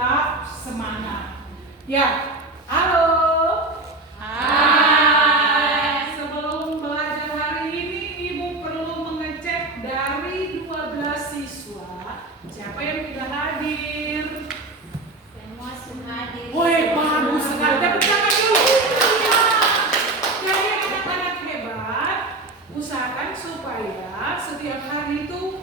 tetap semangat. Ya, halo. Hai. Sebelum belajar hari ini, Ibu perlu mengecek dari 12 siswa siapa yang tidak hadir. Semua sudah hadir. Woi, bagus sekali. Tepuk tangan dulu. Jadi anak-anak hebat, usahakan supaya setiap hari itu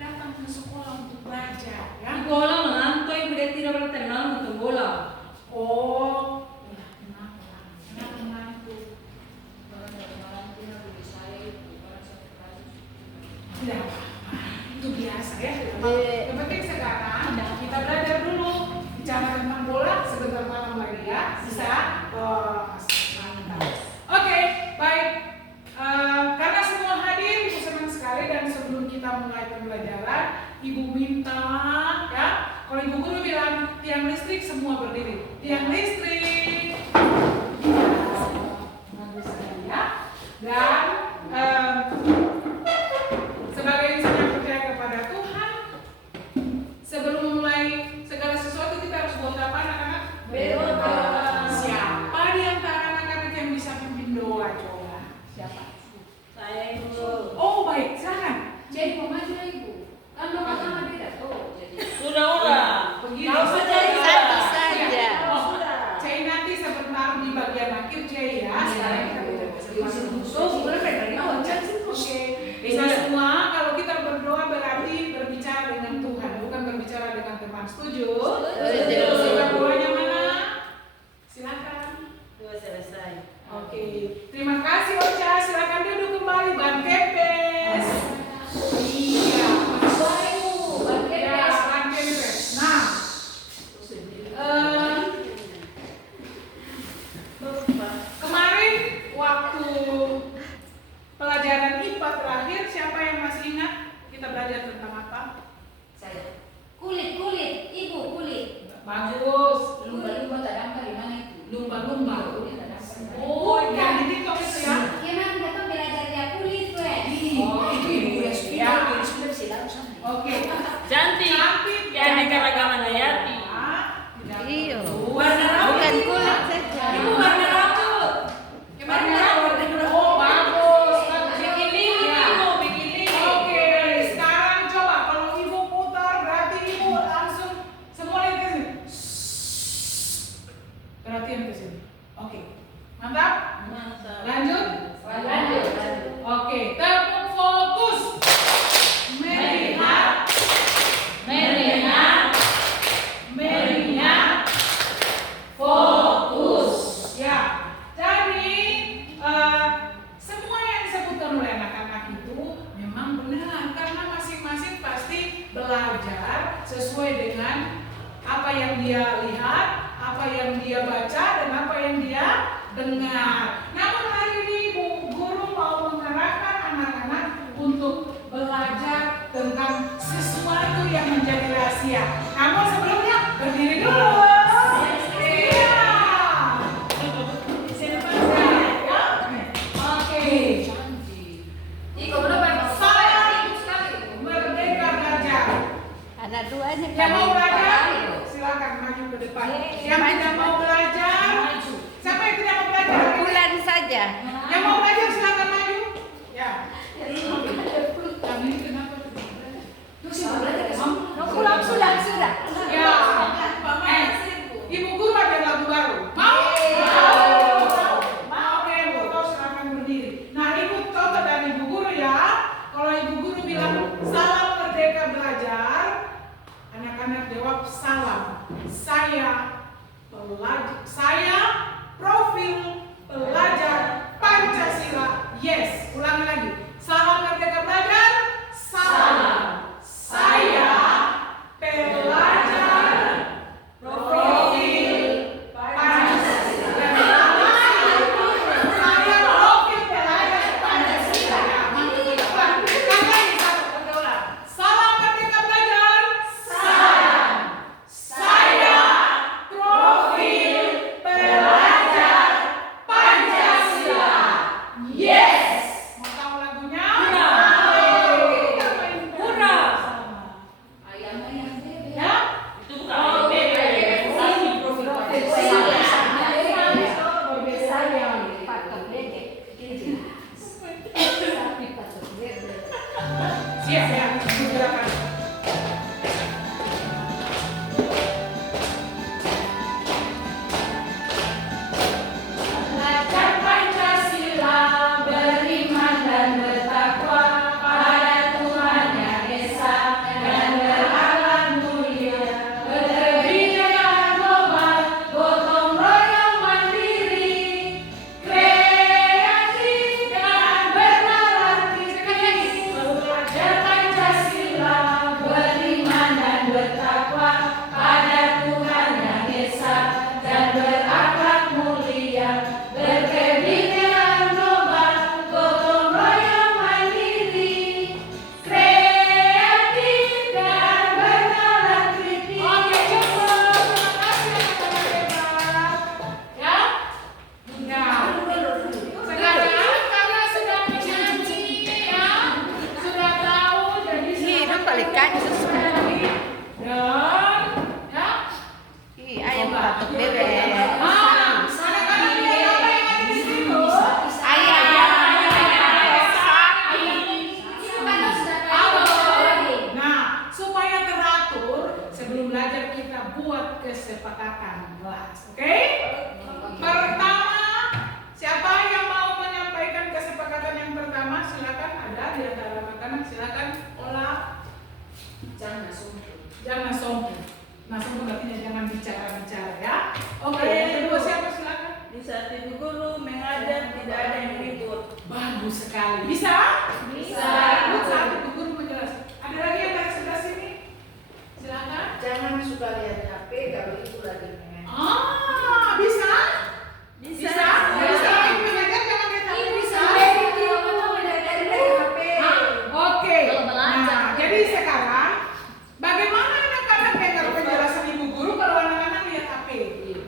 datang ke sekolah untuk belajar, ya. Di bola mengantuk, dia tidak bertenang untuk bola. Oh, ya, kenapa mengantuk? Tidak apa-apa, itu biasa ya. Yang penting sekarang kita belajar dulu bicara tentang bola sebentar malam lagi ya. Bisa? Oh, mantap. Oke, baik. Karena semua hadir, Ibu senang sekali dan sebelum kita mulai pembelajaran, Ibu minta ya. Kalau Ibu guru bilang tiang listrik semua berdiri. Tiang listrik. Bagus sekali ya. Dan sebagai insan yang percaya kepada Tuhan, sebelum memulai segala sesuatu kita harus buat apa anak-anak? Berdoa. Siapa di antara anak-anak yang bisa pimpin doa coba? Siapa? Saya Ibu. Oh baik, silakan. Jadi mau maju lah Ibu. Kan sama beda tuh. Jadi Sudah. Begini. Nggak usah jadi satu saja. Oh, Sudah. Cai nanti sebentar di bagian akhir Cai ya. Sekarang kita belajar bahasa Indonesia. Oke. Bisa semua kalau kita berdoa berarti berbicara dengan Tuhan, bukan berbicara dengan teman. Setuju? Setuju. Sudah doanya mana? Silakan. Dua selesai. Oke. Terima kasih Ocha. Silakan duduk kembali Bang Kepes. Iya. Ya, Bang Kepes. Nah, kemarin waktu pelajaran IPA terakhir, siapa yang masih ingat kita belajar tentang apa? saya. Kulit, Ibu kulit. Bagus. Lumba-lumba tadang kali mana itu? Lumba-lumba. Oh, yang di TikTok itu ya. Gimana kita belajar dia kulit weh? Oh, itu ibu ya. Oke. Cantik. Cantik. Yang di keragaman hayati. Iya. Warna rambut. Bukan kulit saja. Ibu warna rambut. Warna rambut. Oh, bagus. Bikin lilin, Ya. Ibu, bikin lilin. Oke, sekarang coba kalau ibu putar berarti ibu langsung semua lihat ke sini. Perhatian ke sini. Oke. Mantap? Mantap. Lanjut? Lanjut. Oke, tepuk fokus. Melihat, fokus. Ya. Jadi semua yang disebutkan oleh anak-anak itu memang benar karena masing-masing pasti belajar sesuai dengan apa yang dia lihat, apa yang dia baca dan apa yang dia dengar. Namun hari ini Bu Guru mau mengarahkan anak-anak untuk belajar tentang sesuatu yang menjadi rahasia. Kamu sebelumnya berdiri dulu. Iya. Ya. Oke. Iko berapa? Salam Merdeka Belajar. Ada duanya. Yang mau belajar, silakan maju ke depan. Yang tidak mau belajar, siapa yang tidak mau belajar? Bulan saja. Yang mau belajar silakan maju. Ya. Yang ini kenapa? Pulang sudah. Ya. Ibu guru ada lagu baru. Mau? Mau? Oke, Bu. Kau silakan berdiri. Nah, ibu contoh dari ibu guru ya. Kalau ibu guru bilang salam merdeka belajar, anak-anak jawab salam. Saya profil pelajar Pancasila. Yes. Ulangi lagi. Salam merdeka belajar. Salam. Saya pelajar profil Pancasila. Saya profil pelajar Pancasila. Salam merdeka belajar. Salam. Saya profil pelajar Pancasila. Yes. Mau tahu lagunya? buat kesepakatan kelas. Oke? Pertama, siapa yang mau menyampaikan kesepakatan yang pertama? Silakan, ada di antara anak-anak, silakan olah. Jangan sombong. Jangan sombong. Nah, sombong artinya jangan bicara-bicara ya. Oke, yang kedua siapa? Silakan. Di saat ibu guru mengajar tidak ada yang ribut. Bagus sekali. Bisa? Bisa. Bagus, saat ibu guru menjelaskan. Ada lagi yang dari sebelah sini? Silakan. Jangan suka lihat HP kalau itu lagi main. Bisa? Bisa. Bisa. Ibu mengajar jangan lihat HP. Bisa. Oke. Kalau belajar. Nah, jadi sekarang bagaimana anak-anak dengar penjelasan ibu guru kalau anak-anak lihat HP?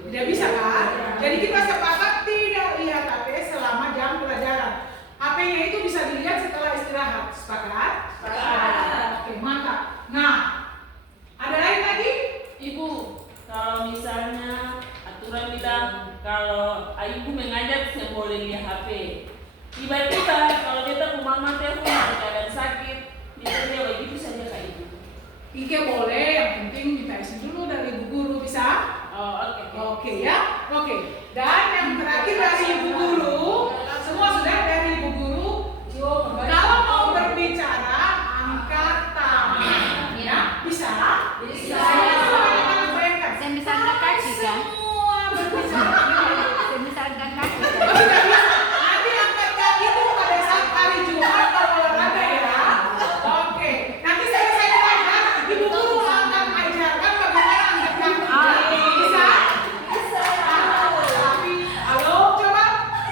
Tidak bisa kan? Jadi kita sepakat tidak lihat HP selama jam pelajaran. HP-nya itu bisa dilihat setelah istirahat. Sepakat? Sepakat. Oke, mantap. Nah, ada lain lagi? Ibu, kalau misalnya aturan bilang kalau ibu mengajar saya boleh lihat HP. Tiba-tiba kalau kita mama telepon keadaan sakit, bisa dia begitu saja kayak ibu. Ike boleh, yang penting minta izin dulu dari ibu guru, bisa? Oh, oke. Oke ya, oke. Dan yang terakhir dari ibu guru, semua sudah dari ibu guru. Kalau mau berbicara, angkat tangan. Ya, bisa? Bisa. Anak-anak bayangkan. Saya bisa angkat kaki kan? Semua berbicara. Saya bisa angkat kaki Oh, kan? tidak bisa. Nanti angkat kaki itu pada saat hari Jumat kalau olahraga ya. Oke. Nanti saya belajar, ibu guru akan ajarkan bagaimana angkat kaki. Bisa? Bisa. Tapi, halo, coba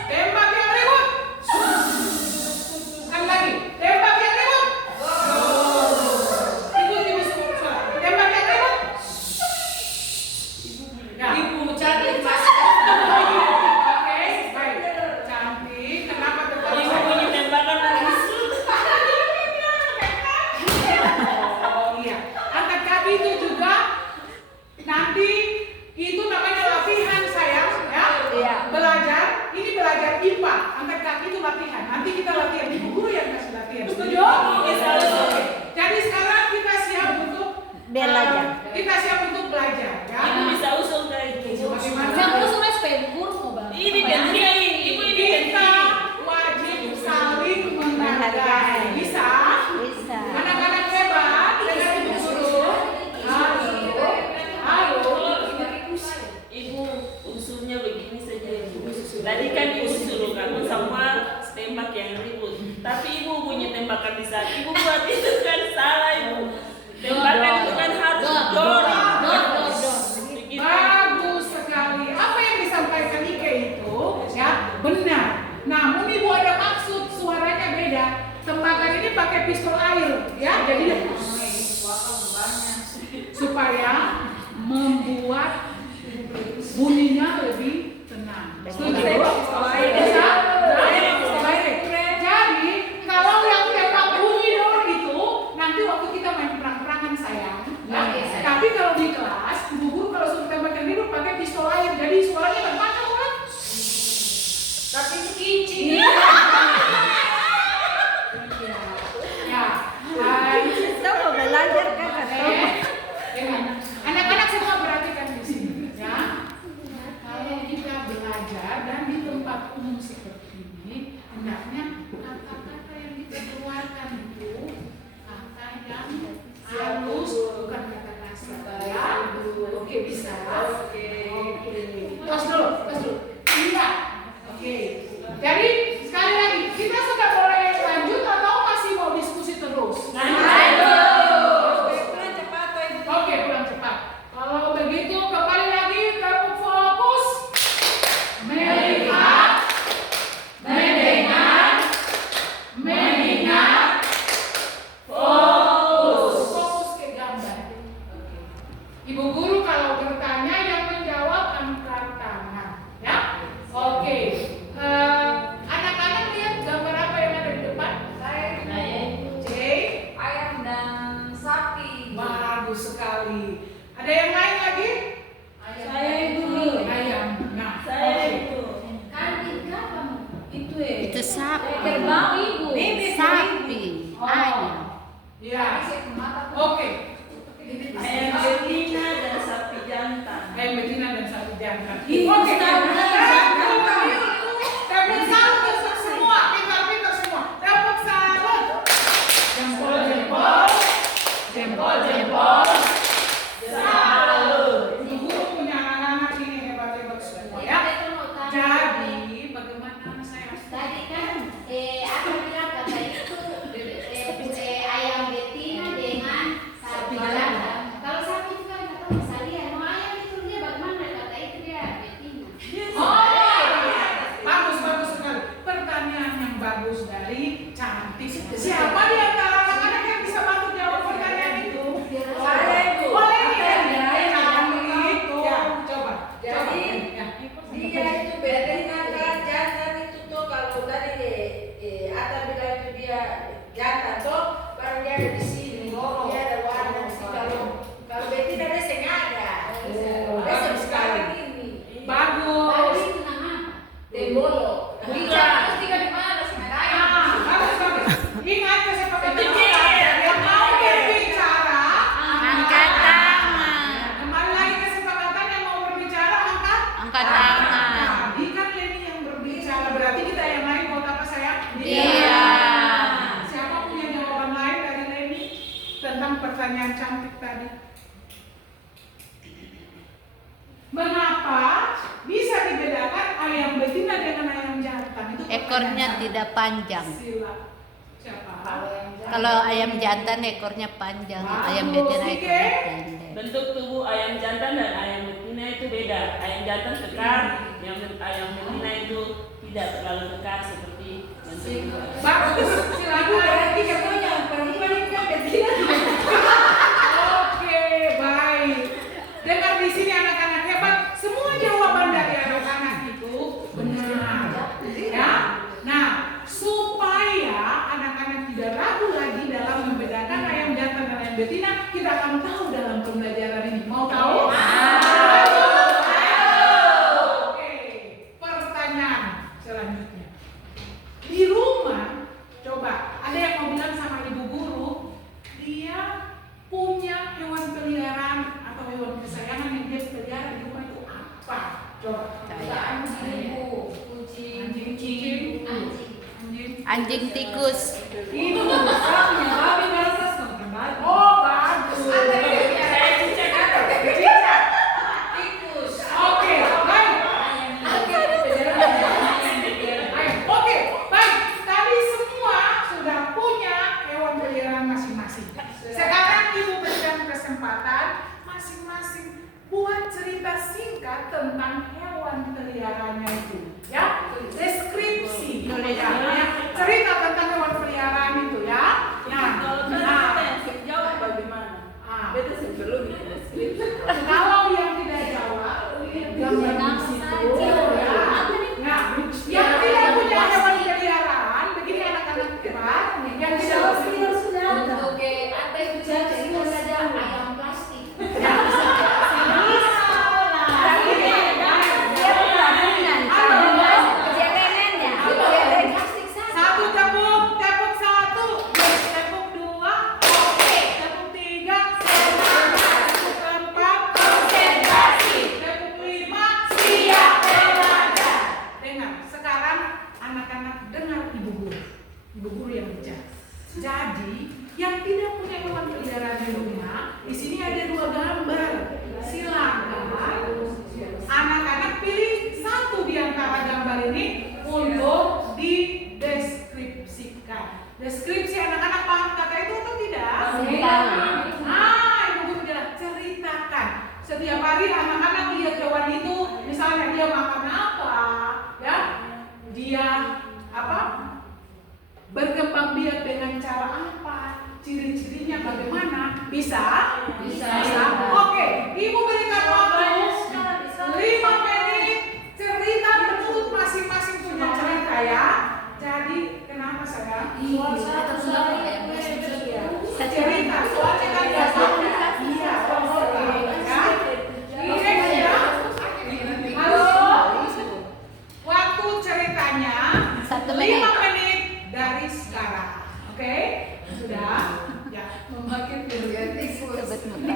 tembak yang ribut. Kan lagi, tembak yang ribut. Ibu suara. Tembak yang ribut. Ya. Ibu cantik mas. Oke, baik. Cantik. Kenapa tetap Ibu punya tembakan habis. Oh iya. Angkat kaki itu juga nanti itu namanya latihan sayang ya. Iya. Belajar, ini belajar IPA. Angkat kaki itu latihan. Nanti kita latihan, ibu guru yang kasih latihan. Setuju? Oke. Jadi sekarang kita siap untuk Belajar. Kita siap untuk belajar ya. Ibu bisa usul dari ibu. Bagaimana? Yang usul SPM guru mau bang. Ini penting. Ibu ini Kita penting. wajib saling menghargai. Bisa? Bisa. Anak-anak hebat dengan ibu guru. Halo. Ibu usulnya begini saja ibu. Tadi kan ibu suruh kamu sama tembak yang ribut. Tapi ibu punya tembakan di saat ibu buat itu kan salah ibu. Tembakan itu kan harus dor. Begitu. Bagus sekali. Apa yang disampaikan Ike itu ya benar. Namun ibu ada maksud suaranya beda. Tembakan ini pakai pistol air ya. Jadi supaya membuat bunyinya lebih tenang. Setuju? Bisa? Jadi kalau yang tembak bunyi doang itu nanti waktu kita main perang-perangan sayang. Ya. Tapi kalau di kelas, ibu guru kalau suruh tembakan ribut pakai pistol air. Jadi suaranya bagaimana ulang? Tapi sekincing. Ya. Hai. Kita mau belajar kan? Anak-anak semua perhatikan di sini ya. Kalau kita belajar dan di tempat umum seperti ini, hendaknya kata-kata yang kita keluarkan itu kata yang halus, bukan kata kasar ya. Oke, bisa. Oke. Tos dulu. Iya. Oke. Jadi sekali lagi kita sudah boleh lanjut atau masih mau diskusi terus? Oke, pulang cepat. Kalau begitu kembali lagi terfokus, melihat, mendengar, mengingat, fokus ke gambar. Ibu guru kalau bertanya yang menjawab angkat tangan, ya. Oke. jantan. Ih, Oke, tepuk salut untuk semua, pintar-pintar semua. Tepuk salut. Jempol, jempol, jempol, jempol. Salut. Ibu guru punya anak-anak ini hebat-hebat semua ya. Jadi bagaimana saya? Tadi kan aku bilang kata itu ayam betina dengan sapi belanda. Kalau sapi itu kan nggak tahu bisa lihat. Mau ayam itu dia bagaimana kata itu dia betina. Oh, bagus, bagus sekali. Pertanyaan yang bagus dari Cantik. Siapa di antara anak-anak yang bisa bantu jawab pertanyaan itu? Saya, Ibu. Boleh nih. Cantik. Ya, coba. Jadi, Ya. dia itu betina kan jantan itu tuh kalau tadi Ata bilang itu dia jantan tuh baru dia ada di sini. Dia ada warna di sini. Kalau betina dia sengaja. Besok sekarang ini. Tadi Bagus. itu nama Dembolo. terus tiga di mana sama ayam. Bagus, bagus. Ingat kesepakatan Itu kita. dia. Yang mau berbicara, Angkat tangan. kembali lagi kesepakatan yang mau berbicara angkat. Angkat tangan. Tadi kan Leni yang berbicara, berarti kita yang lain mau apa sayang? Iya. Siapa punya jawaban lain dari Leni tentang pertanyaan Cantik tadi? Mengapa bisa dibedakan ayam betina dengan ayam jantan? Itu Ekornya pertanyaan. tidak panjang. Sila. Siapa? Kalau ayam jantan ekornya panjang, ayam Bagus, betina Ike. ekornya pendek. Bentuk tubuh ayam jantan dan ayam betina itu beda. Ayam jantan kekar, yang ayam betina itu tidak terlalu kekar seperti bentuk. Bagus, silakan. Oke, baik. Dengar di sini anak-anak hebat. Semua jawaban dari anak-anak itu benar. Ya. Nah, supaya anak-anak tidak ragu lagi dalam membedakan ayam jantan dan ayam betina, kita akan tahu dalam pembelajaran ini. Mau tahu? Oke. Pertanyaan selanjutnya. Di rumah, coba ada yang mau bilang sama ibu guru, dia punya hewan peliharaan atau hewan kesayangan yang dia pelihara di rumah itu apa? Coba. Anjing, kucing, Anjing, kucing, anjing. anjing. Anjing tikus. Itu oh bagus. Saya cicak. Cicak. Oke, baik. Oke, baik. Tadi semua sudah punya hewan peliharaan masing-masing. Sekarang ibu berikan kesempatan masing-masing buat cerita singkat tentang hewan peliharaannya itu, ya. Deskripsi, ya. Cerita tentang hewan peliharaan itu, ya. Jawab bagaimana? Ah. Beta sebelum deskripsi. Kalau yang tidak jawab, gambar di situ, ya. Nah, yang tidak punya hewan peliharaan, begini anak-anak hebat, yang tidak Untuk apa itu jadi saja ayam plastik. Satu tepuk, tepuk satu, tepuk dua, oke, tepuk tiga, tepuk empat, tepuk lima, siap belajar. Dengar, sekarang anak-anak dengar ibu guru yang bicara. Jadi, yang tidak punya hewan peliharaan di rumah, di sini ada dua gambar. Silakan anak-anak pilih satu di antara gambar ini untuk dideskripsikan. Deskripsi anak-anak paham kata itu atau tidak? Ibu guru bilang ceritakan. Setiap hari anak-anak lihat hewan itu, misalnya dia makan apa, ya, dia apa? Berkembang biak dengan cara apa? Ciri-cirinya bagaimana? Bisa? Bisa. Oke, ibu berikan waktu 5 menit. Cerita menurut masing-masing punya cerita ya. Jadi kenapa saya? Cerita soalnya kan ya. Iya. Ya. Ini ya. Halo. Waktu ceritanya 1 5 menit. menit dari sekarang. Oke? Sudah? Ya. Sebut muka.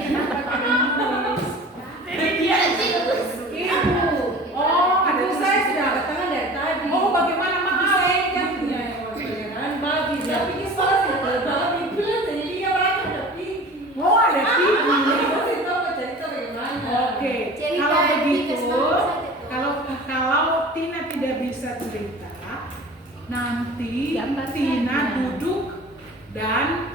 begitu, kalau Tina tidak bisa cerita, nanti Tina duduk dan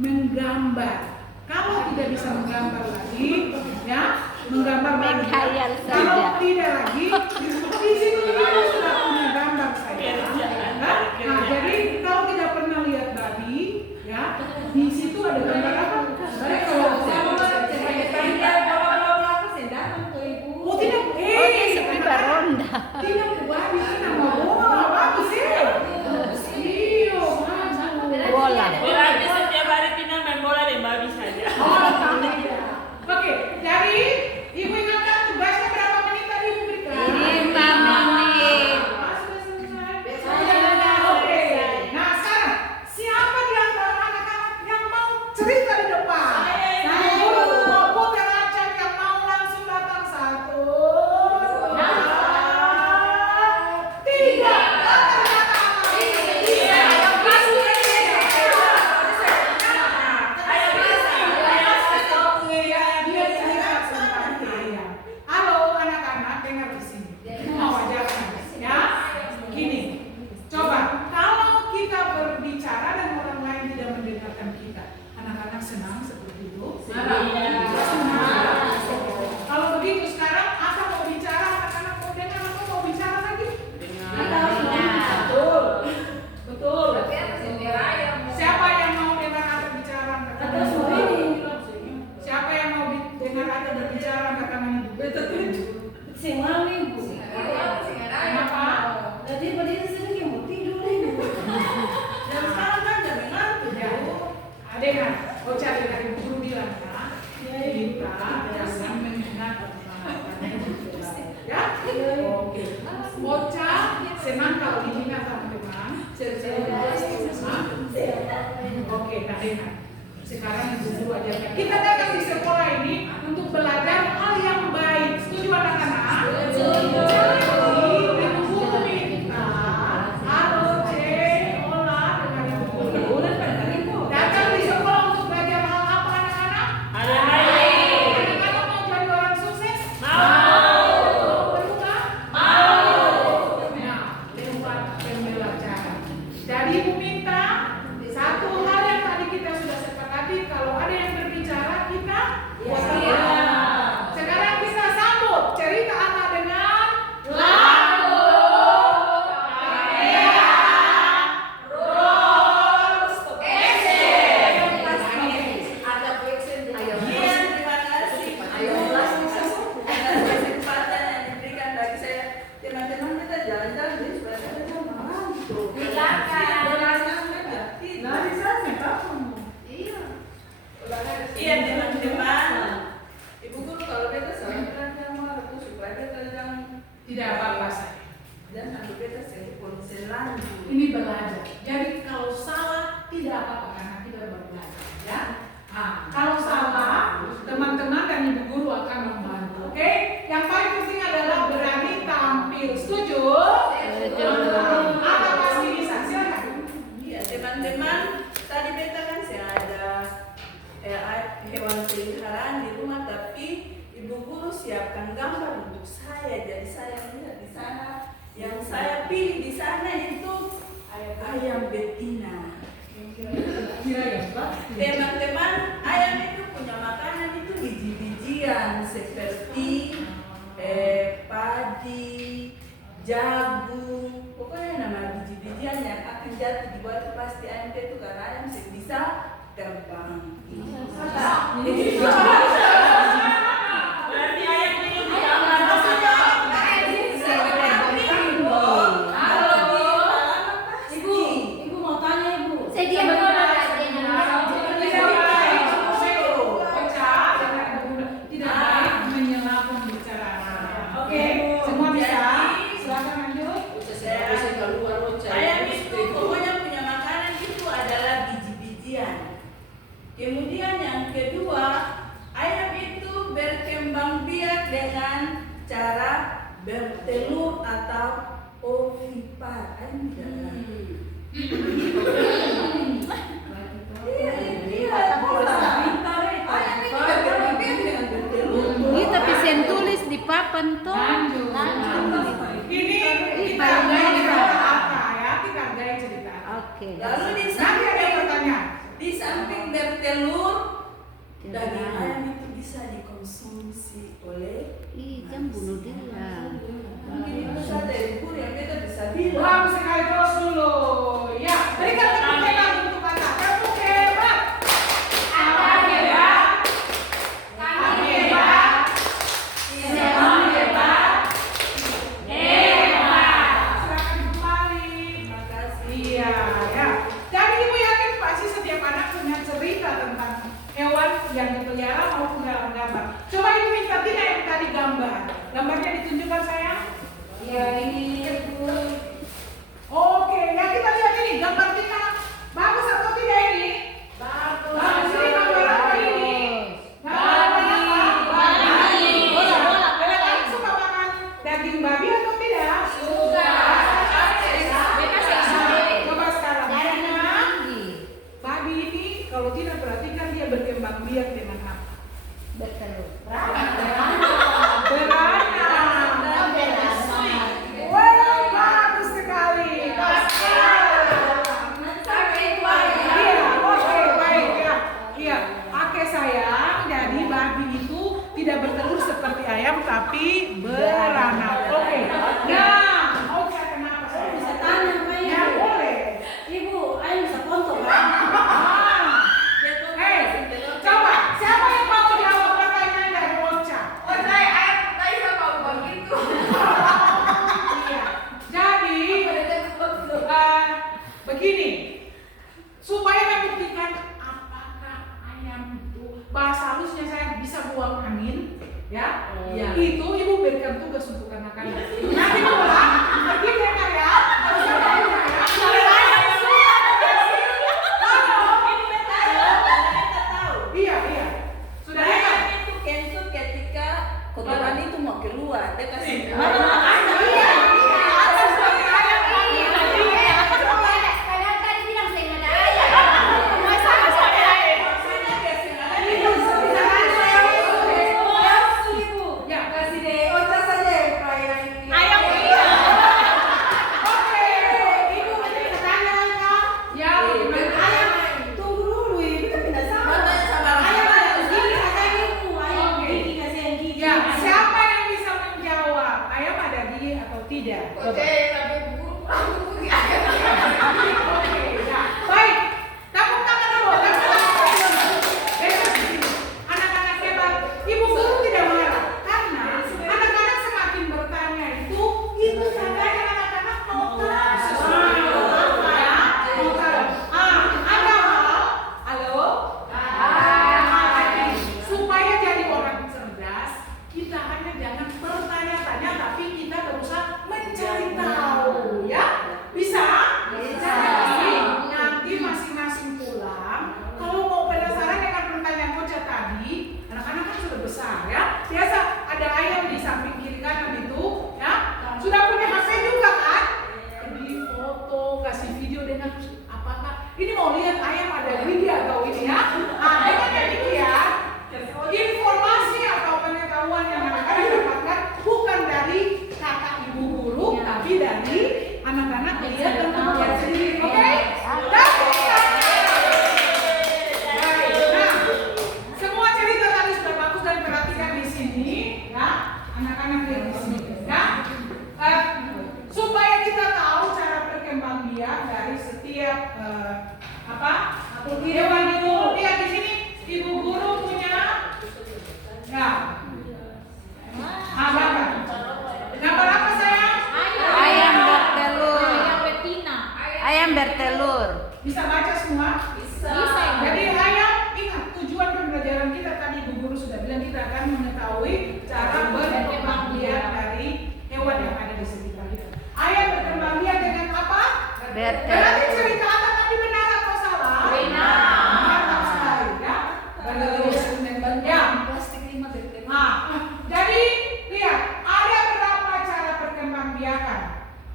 menggambar. Kalau tidak bisa menggambar lagi, ya menggambar lagi. Menghayal saja. Kalau tidak lagi, di situ kita sudah punya gambar saya. Nah, jadi kalau tidak pernah lihat babi, ya di situ ada gambar apa? Oh tidak, seperti baronda. tidak babi, nama bola, bagus ya. Iya, Bola. Berarti setiap hari Tina main bola dan babi saja. Oke, jadi ibu ingatkan tugasnya berapa menit tadi ibu berikan? 5 menit. Sudah selesai. Oke. Nah sekarang siapa di antara anak-anak yang mau cerita di depan? Nah, guru mau putar acan yang mau langsung datang 1, 2, 3. Halo anak-anak, dengar di sini. Mau ajarkan, ya? Gini, coba kalau kita berbicara dan orang lain tidak mendengarkan kita, anak-anak senang seperti itu? Senang. Kalau begitu sekarang Aka mau bicara, anak-anak mau dengar, aku mau bicara lagi? Betul, betul. Siapa yang mau dengar Aka bicara? Siapa yang mau dengar Aka berbicara? Katakan ibu. Kenapa? Ya, dengar. Oh cari dari guru bilang ya, kita jangan menghina ya. Oke. Ocha senang kalau dihina teman-teman. Oke, tak dengar. Sekarang ibu guru ajarkan. Kita datang di sekolah ini untuk belajar hal yang baik. Setuju anak-anak? Jadi ibu guru minta harus olah dengan ibu guru. Datang di sekolah untuk belajar hal apa anak-anak? Ada baik. Anak-anak mau jadi orang sukses? Mau. Berubah? Mau. Nah, lewat pembelajaran. Jadi ibu minta satu hal yang tadi kita sudah sepakati, kalau ada yang berbicara kita sekarang kita sambut cerita anak dengan lampu, kamera, roll, action. Terima kasih. Atas kesempatan yang diberikan bagi saya. Teman-teman kita jalan-jalan di sebelah sana mengantuk. Iya teman-teman. Ibu guru kalau beta salah jangan aku supaya beta jangan Tidak apa-apa saya. dan aku beta saya konsen lagi. Ini belajar. Jadi kalau salah tidak apa-apa karena kita baru belajar, ya. Nah, kalau salah teman-teman dan ibu guru akan membantu. Oke? Yang paling penting adalah berani tampil. Setuju? Apa pasti bisa? Silakan. Iya teman-teman. Tadi beta kan saya ada hewan peliharaan di rumah, tapi ibu guru siapkan gambar untuk saya. Jadi saya lihat di sana, yang saya pilih di sana itu ayam betina. Kira ya, Pak? Teman-teman, ayam itu punya makanan itu biji-bijian seperti padi, jagung, pokoknya nama biji-bijian yang akan jatuh di bawah itu pasti ayam itu karena ayam bisa terbang. Berarti ayam ini gambar Ibu mau tanya ibu. Sedia bola Tidak baik menyela pembicaraan. Oke, semua bisa. Silakan lanjut. Ayam itu pokoknya punya makanan itu adalah biji-bijian. Kemudian yang kedua, ayam itu berkembang biak dengan cara bertelur atau ovipar. Ayam tidak. Ini tapi sen tulis di papan. kapan tuh? Lanjut. Ini kita Baru hargai cerita. cerita apa ya? Kita hargai cerita. Oke. Lalu di Nanti ada samping, pertanyaan. di samping bertelur, Tidak. daging ayam itu bisa dikonsumsi oleh Ih, jangan bunuh dia. mungkin itu saja ibu yang kita bisa bilang. Bagus sekali, terus dulu. Ya, berikan tepuk hebat untuk Anda. Tepuk hebat. Apa hebat? Kami hebat. Semua hebat. Hebat. Silakan kembali. Terima kasih. Iya, ya. Jadi ibu yakin pasti setiap anak punya cerita tentang hewan yang dipelihara maupun dalam gambar. Coba ibu minta Tina yang tadi gambar. Gambarnya ditunjukkan sayang. Ya ini ibu. Oke, ya kita lihat ini gambar Tina. Bagus atau tidak ini? Bagus. Bagus. Ini gambar apa ini? Gambar apa? Babi. Bola. Kalian suka makan daging babi atau tidak? Suka. Coba sekarang. Darahnya Tina, tinggi. babi ini kalau tidak perhatikan dia berkembang biak dengan apa? Bertelur. Beranak. Wah, bagus sekali. Iya, oke, baik ya. Iya, pakai sayang. Jadi babi itu tidak bertelur seperti ayam tapi beranak. Oke. Nah, oke, kenapa saya bisa Tanya sama Ya, ibu. boleh. Ibu, ayam bisa foto kan? Hei, coba siapa yang mau jawab pertanyaan dari Ocha? Iya. Jadi begini, supaya membuktikan apakah ayam itu bahasa halusnya saya bisa buang angin, ya? Iya. Itu ibu berikan tugas untuk anak-anak. Nanti pulang, pergi ke karya, harus ada ya. Iya, iya. Sudah ya? Ayam itu kentut ketika kotoran itu mau keluar, dia kasih. Iya, iya. Atas dari ayam ini. Kadang tadi bilang saya nggak ada ayam. Masa saya Ya. Kasih deh, Ocha saja yang perayaan ini. Oke, ibu ada pertanyaannya? Ya, gimana? Ayam, tunggu dulu, ibu kan tidak sama. Ayam gigi kata ibu, ayam Oke. gigi kasih yang gigi. Ya, siapa yang bisa menjawab? Ayam ada gigi atau tidak? Oke, ya. Baik. Tepuk tangan dulu. Tepuk tangan dulu. Besok di sini. Anak-anak hebat. Ibu guru tidak marah karena anak-anak semakin bertanya itu tandanya anak-anak mau tahu sesuatu. Apa ya? Mau tahu. Ada hal. Halo? Supaya jadi orang cerdas, kita hanya jangan bertanya-tanya, tapi kita berusaha mencari tahu, ya? Bisa? Jadi, nanti masing-masing pulang. Kalau mau penasaran dengan pertanyaan Koca tadi, anak-anak kan sudah besar, ya. Biasa ada ayam di samping kiri kanan itu, ya. Sudah punya HP juga kan? Di foto, kasih video dengan apakah ini mau lihat ayam ada gigi atau ini ya? Dengan demikian informasi atau pengetahuan yang anak-anak dapatkan bukan dari kakak ibu guru, tapi dari anak-anak lihat dan kemudian sendiri. Oke? Dan nah, semua cerita tadi sudah bagus dan perhatikan di sini, ya, anak-anak lihat di sini, ya. Supaya kita tahu cara perkembangbiak dari setiap hewan itu. Lihat di sini, ibu guru punya, ya. Gambar. Gambar apa sayang? Ayam bertelur. betina. Ayam bertelur. Bisa baca semua? Bisa. Jadi ayam, ingat tujuan pembelajaran kita tadi ibu guru sudah bilang kita akan mengetahui cara berkembang biak dari hewan yang ada di sekitar kita. Ayam berkembang biak dengan apa? Berarti Bertelur. cerita apa tadi benar atau salah? Benar. Mantap sekali, ya. Ya. Jadi lihat ada berapa cara perkembangbiakan.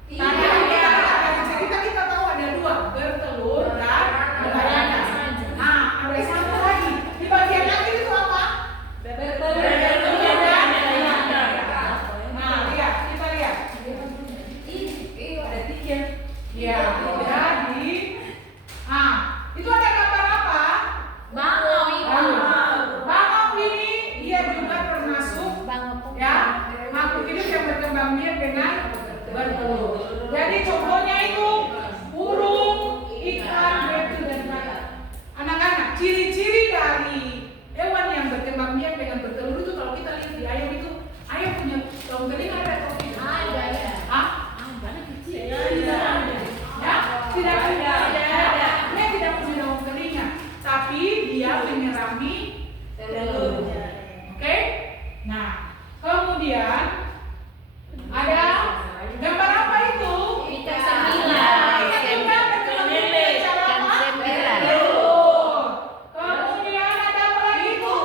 Tadi kita dari cerita kita tahu ada dua, bertelur dan dengan bertelur. Jadi contohnya itu burung, ikan, batu dan badak. Anak-anak, ciri-ciri dari hewan yang berkembang biak dengan bertelur itu kalau kita lihat di ayam itu, ayam punya daun telinga ada atau tidak? Ada. Hah? Ya, tidak ada. Dia tidak punya daun telinga, tapi dia menyerami telur. Oke? Nah, kemudian ada gambar apa itu? Ikan sembilan. Ikan juga berkembang biak cara Ikan apa? sembilan. Telur. Kemudian ada apa lagi itu?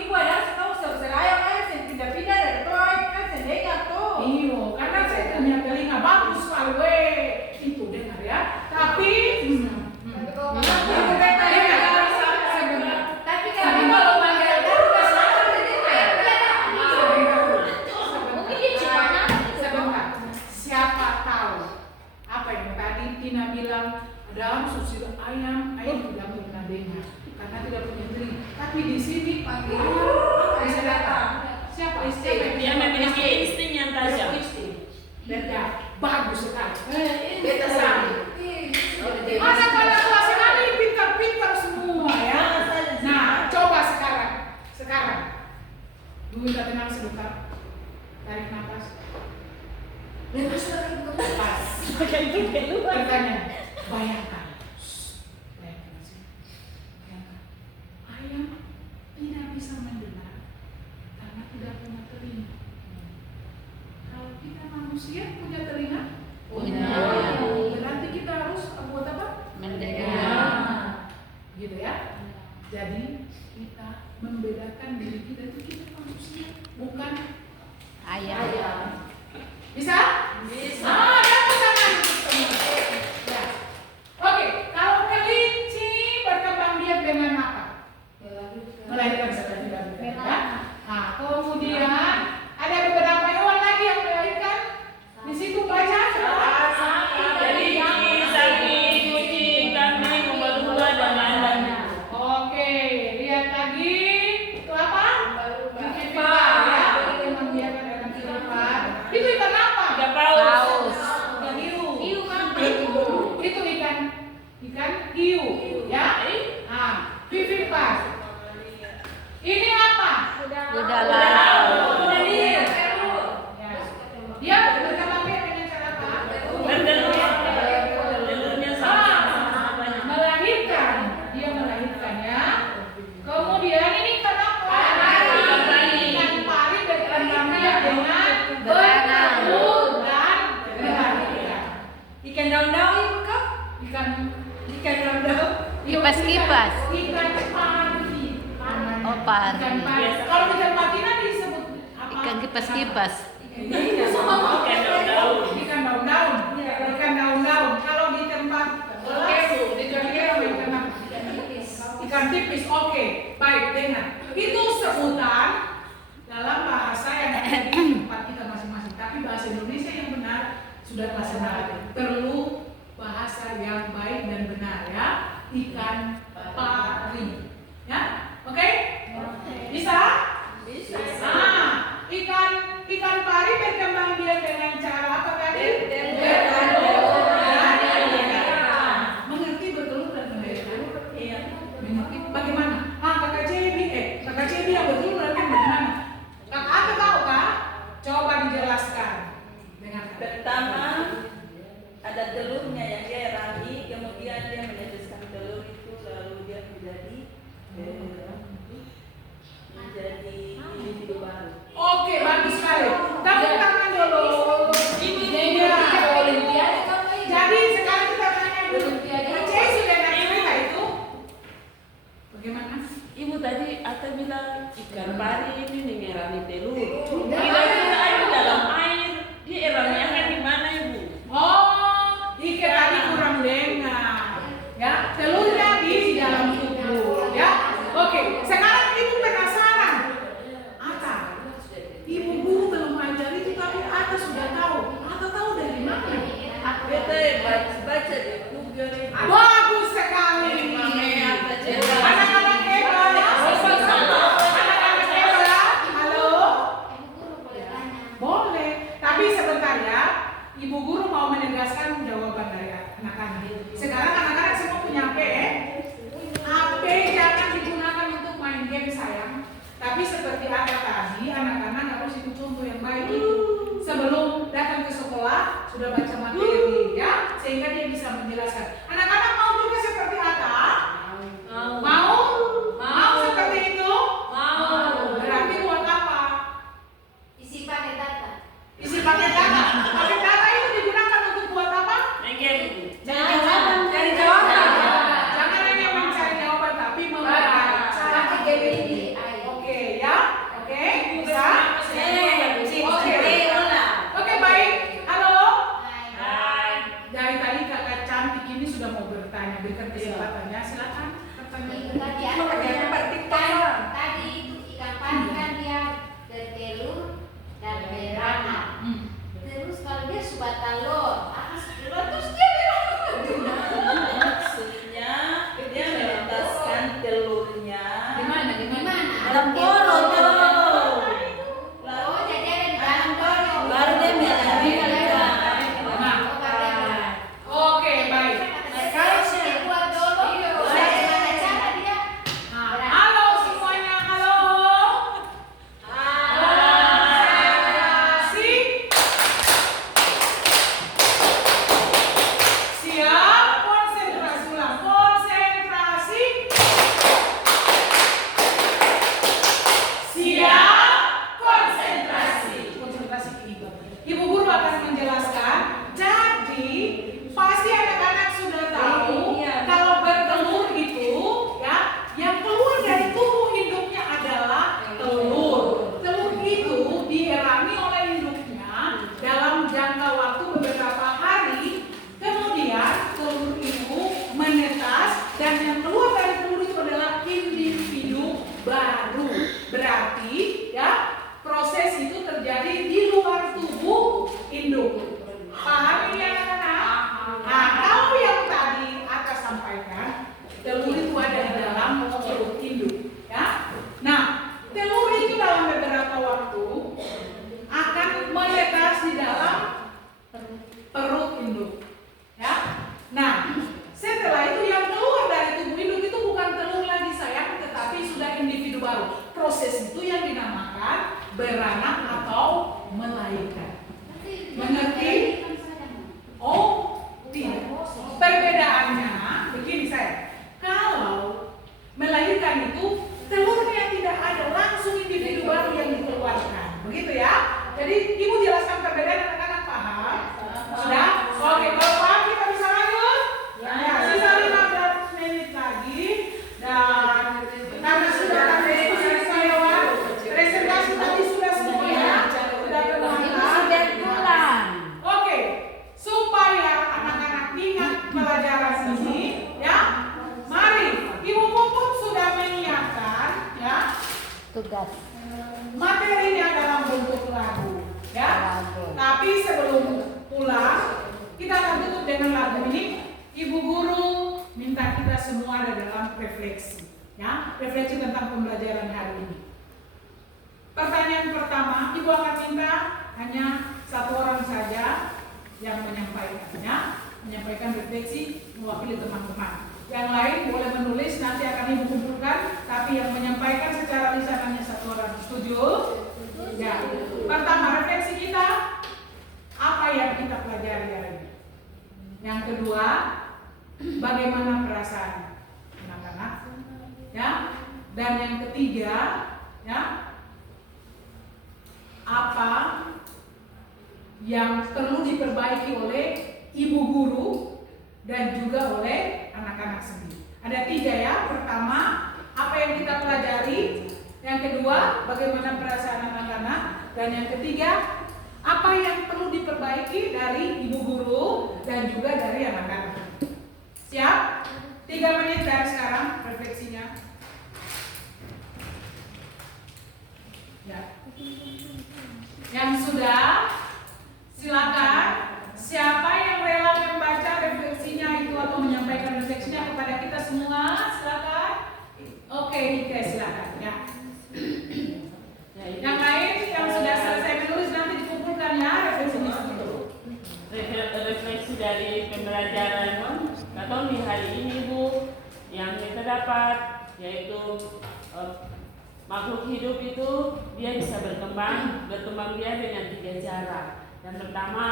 Ibu ada setahu seraya kan pindah-pindah dari tuh kan sendengar tuh. Iyo, karena saya punya telinga bagus sekali, weh. Itu dengar ya. Tapi Tapi kalau manggil juga sama mungkin dia cuma sebentar. Siapa tahu apa yang tadi Tina bilang dalam susu ayam tidak pernah dengar karena tidak punya telinga. Tapi di sini panggil ayam bisa datang. Siapa istilah? Dia memiliki insting yang tajam. Ya, bagus sekali. Beta sami. Anak-anak kelas ini pintar-pintar semua ya. Nah, coba sekarang. Dulu minta tenang sebentar. Tarik nafas. Lepas lagi lepas. Pertanyaan. Bayangkan. Bayangkan sih. Bayangkan. Ayam tidak bisa mendengar karena tidak punya telinga. Kalau kita manusia punya telinga, Punya. berarti kita harus buat apa? Mendengar. Gitu ya. Jadi kita membedakan diri kita itu kita manusia, bukan Ayam. bisa? Bisa. Ya, tangan. Ya. Oke, kalau kelinci berkembang biak dengan apa? Melahirkan seperti tadi ya. Nah, kemudian ada beberapa hewan lagi yang melahirkan. Di situ baca Jadi sapi, kucing, kambing, lumba-lumba dan lain-lain. Oke, lihat lagi. Itu apa? Vivipa ya. Membiarkan dalam kehidupan. Itu ikan apa? Ikan paus. Paus. Ikan hiu. Hiu kan? Itu ikan hiu ya. Nah, vivipas. Ini apa? Kuda laut. Ya. Dia berkembang biak dengan cara apa? Bertelur. Telurnya sama banyak. Melahirkan. Dia melahirkan ya. Kemudian ini ikan apa? Ikan pari. Ikan pari berkembang biak dengan Beranak. bertelur dan melahirkan. Ikan daun-daun ibu kak? Ikan daun-daun. Kipas-kipas. Ikan pari. Oh, pari. Ikan pari. Kalau ikan patina disebut apa? Ikan kipas-kipas. Ikan daun-daun. Ikan daun-daun. Ikan daun-daun. Kalau di tempat kelas, dijadikan apa ikan apa? Ikan tipis. Oke, baik, dengar. Itu sebutan dalam bahasa yang ada di tempat kita masing-masing. Tapi bahasa Indonesia yang benar sudah kelas 6. Perlu bahasa yang baik dan benar ya. Ikan pari. Ya, oke? Bisa? Nah, ikan pari berkembang biak dengan cara apa tadi? Bertelur dan melahirkan. Mengerti bertelur dan melahirkan? Iya. Mengerti? Bagaimana? Kakak Cebi yang bertelur melahirkan bagaimana? Kakak Ate tahu kah? Coba dijelaskan dengan Pertama ada telurnya yang dia rami, kemudian dia menetaskan telur itu lalu dia menjadi individu baru. Oke, bagus sekali. Tepuk tangan dulu. Iya. Jadi sekarang kita tanya dulu. Cek sudah ada cerita itu? Bagaimana? Ibu tadi Ata bilang ikan pari ini mengerami telur. Kira-kira air dalam air, dia eramnya kan di mana ibu? Oh, ikan tadi kurang dengar. Ya, telurnya di dalam tubuh. Ya, oke. Sekarang ibu penasaran. Ata, ibu guru belum ajar itu tapi Ata sudah tahu. Ata tahu dari mana? Beta baca di Google. Bagus sekali. Anak-anak hebat. Anak-anak hebat. Halo. Aka tadi, anak-anak harus ikut contoh yang baik itu. Sebelum datang ke sekolah sudah baca materi ya, sehingga dia bisa menjelaskan. Anak-anak mau juga seperti Aka? Mau? Mau seperti itu? Mau. Berarti buat apa? Isi pakai data. Isi pakai data. Pakai data itu digunakan untuk buat apa? Cari jawaban. Jangan hanya mencari jawaban, tapi membaca. Pakai GPD. Oke ya, oke bisa. Oke. Oke baik. Halo. Hai. Dari tadi kakak cantik ini sudah mau bertanya, berikan kesempatannya. Silakan Itu pertanyaan. tadi tadi itu ikan pari kan dia bertelur dan beranak. Terus kalau dia sudah telur, akan telur terus dia beranak. Maksudnya dia menetaskan telurnya. Di mana? Dalam porong tuh. Oh, jadi ada di dalam porong. Baru dia melahirkan. Oke baik. Kalau sudah keluar dulu, bagaimana cara dia? Nah, halo semuanya, halo. Konsentrasi. Siap, konsentrasi ulang. Konsentrasi. Siap, konsentrasi. Konsentrasi ibu. Ibu guru akan menjelaskan. Jadi pasti anak-anak sudah tahu kalau bertelur itu ya, yang keluar dari tubuh induknya adalah telur. Telur itu dierami oleh induknya dalam jangka waktu beberapa hari. Kemudian telur itu menetas dan yang keluar dari telur itu adalah individu baru. Berarti ya proses itu terjadi di luar tubuh induk. Paham ini anak-anak? Nah, kalau yang tadi Aka sampaikan, telur itu ada di dalam perut induk, ya. Nah, telur itu dalam beberapa waktu akan menetas di dalam perut induk, ya. Nah, setelah itu yang keluar dari tubuh induk itu bukan telur lagi sayang, tetapi sudah individu baru. Proses itu yang dinamakan beranak atau melahirkan. Mengerti? Oh, tidak. Perbedaannya begini saya. Kalau melahirkan itu telurnya tidak ada, langsung individu baru yang dikeluarkan. Begitu ya? Jadi ibu jelaskan perbedaan, anak-anak paham? Sudah? Oke, kalau paham kita bisa lanjut? Ya, sisa 15 menit lagi. Dan karena sudah ada diskusi lewat presentasi tadi sudah semua ya. Sudah bermanfaat. Oke, supaya anak-anak ingat pelajaran ini, ya, mari Ibu Puput sudah menyiapkan, ya, Tugas. materinya dalam bentuk lagu, ya. Tapi sebelum pulang, kita akan tutup dengan lagu ini. Ibu Guru minta kita semua ada dalam refleksi, ya, refleksi tentang pembelajaran hari ini. Pertanyaan pertama, Ibu akan minta hanya satu orang saja yang menyampaikannya, menyampaikan refleksi mewakili teman-teman. Yang lain boleh menulis, nanti akan Ibu kumpulkan, tapi yang menyampaikan secara lisan hanya satu orang. Setuju? Ya. Pertama, refleksi kita, apa yang kita pelajari hari ini. Yang kedua, bagaimana perasaan anak-anak, ya. Dan yang ketiga, ya, apa yang perlu diperbaiki oleh ibu guru dan juga oleh anak-anak sendiri. Ada 3 ya. Pertama, apa yang kita pelajari. Yang kedua, bagaimana perasaan anak-anak. Dan yang ketiga, apa yang perlu diperbaiki dari ibu guru dan juga dari anak-anak. Siap? 3 menit dari sekarang refleksinya. Ya. Yang sudah, silakan. Siapa yang rela membaca refleksinya itu atau menyampaikan refleksinya kepada kita semua? Silakan. Oke, Ika, silakan. Ya. Yang lain yang sudah selesai menulis nanti dikumpulkan ya refleksinya itu. Refleksi dari pembelajaran atau di hari ini Bu, yang kita dapat yaitu makhluk hidup itu dia bisa berkembang dia dengan 3 cara. Yang pertama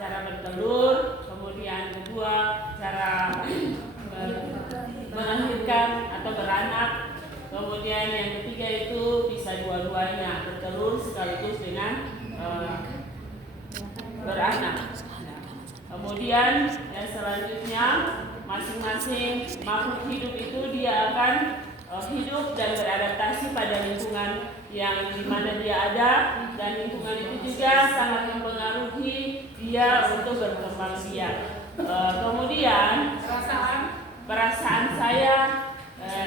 cara bertelur, kemudian kedua cara melahirkan atau beranak, kemudian yang ketiga itu bisa dua-duanya, bertelur sekaligus dengan beranak. Kemudian yang selanjutnya masing-masing makhluk hidup itu dia akan hidup dan beradaptasi pada lingkungan yang dimana dia ada, dan lingkungan itu juga sangat mempengaruhi dia untuk berkembang biak. Kemudian perasaan saya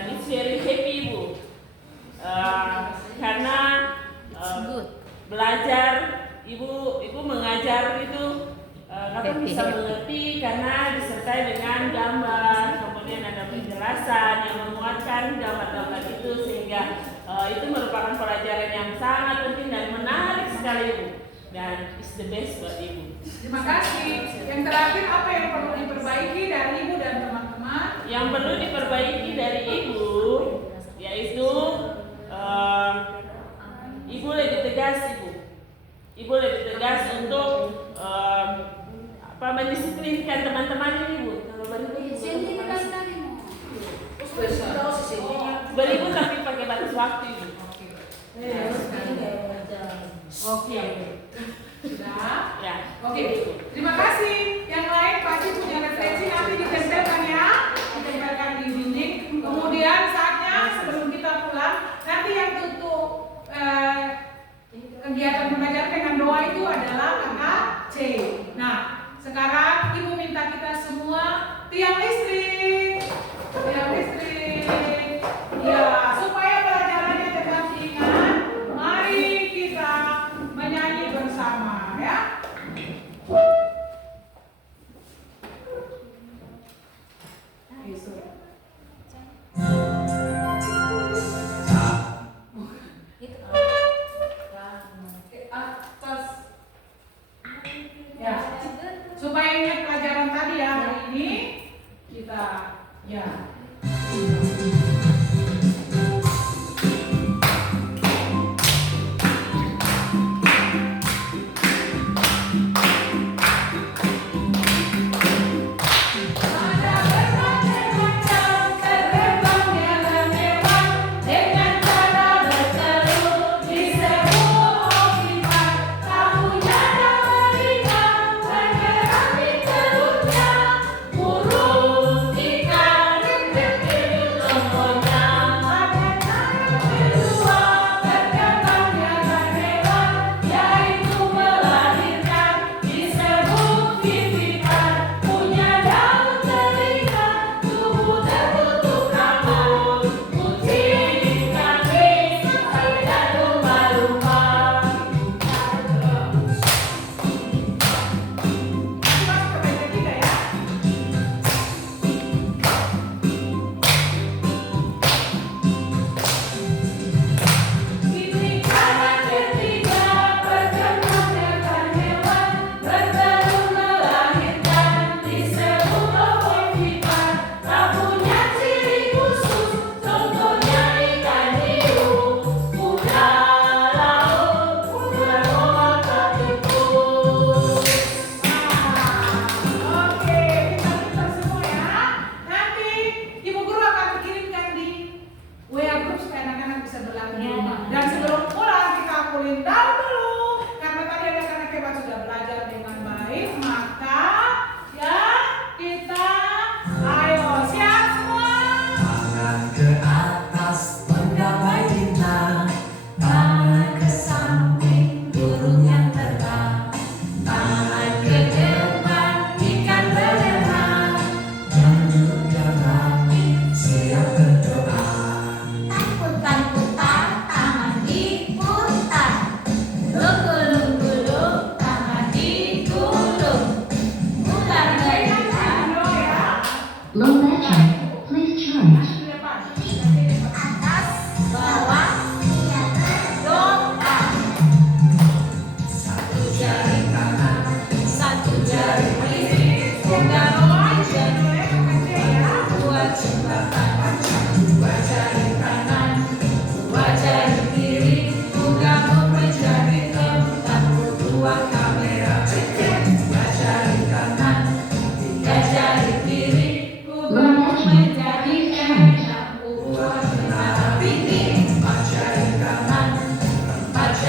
it's very happy Ibu, karena belajar ibu mengajar itu Kakak bisa mengerti karena disertai dengan gambar, kemudian ada penjelasan yang menguatkan gambar-gambar itu, sehingga itu merupakan pelajaran yang sangat penting dan menarik sekali Ibu, dan it's the best buat Ibu. Terima kasih. Yang terakhir, apa yang perlu diperbaiki dari Ibu dan teman-teman? Yang perlu diperbaiki dari Ibu yaitu Ibu lebih tegas Ibu lebih tegas untuk mendisiplinkan teman-teman ini Bu. Kalau beribu tapi pakai batas waktu Ibu. Oke. Sudah? Ya. Oke. Terima kasih. Yang lain pasti punya referensi, nanti ditempelkan ya. Ditempelkan di dinding. Kemudian saatnya sebelum kita pulang, nanti yang tutup kegiatan pembelajaran dengan doa itu adalah kakak C. Nah, sekarang Ibu minta kita semua tiang listrik. Ya, supaya pelajarannya tetap diingat, mari kita menyanyi bersama ya.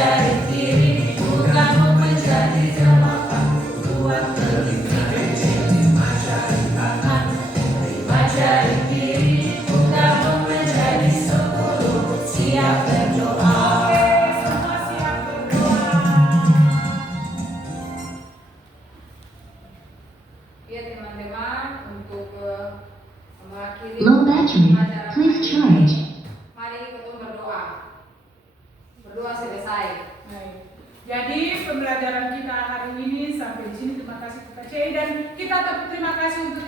jari kiri, bukanmu menjadi jelapang, buat terima masyarakat. Terima jari kiri, bukanmu menjadi 10, siap berdoa. Oke, semua siap berdoa. Ya teman-teman, untuk mengakhiri Low battery. Please charge. mari kita berdoa. Berdoa selesai. Baik. Jadi pembelajaran kita hari ini sampai di sini. Terima kasih Kak Cei, dan kita terima kasih untuk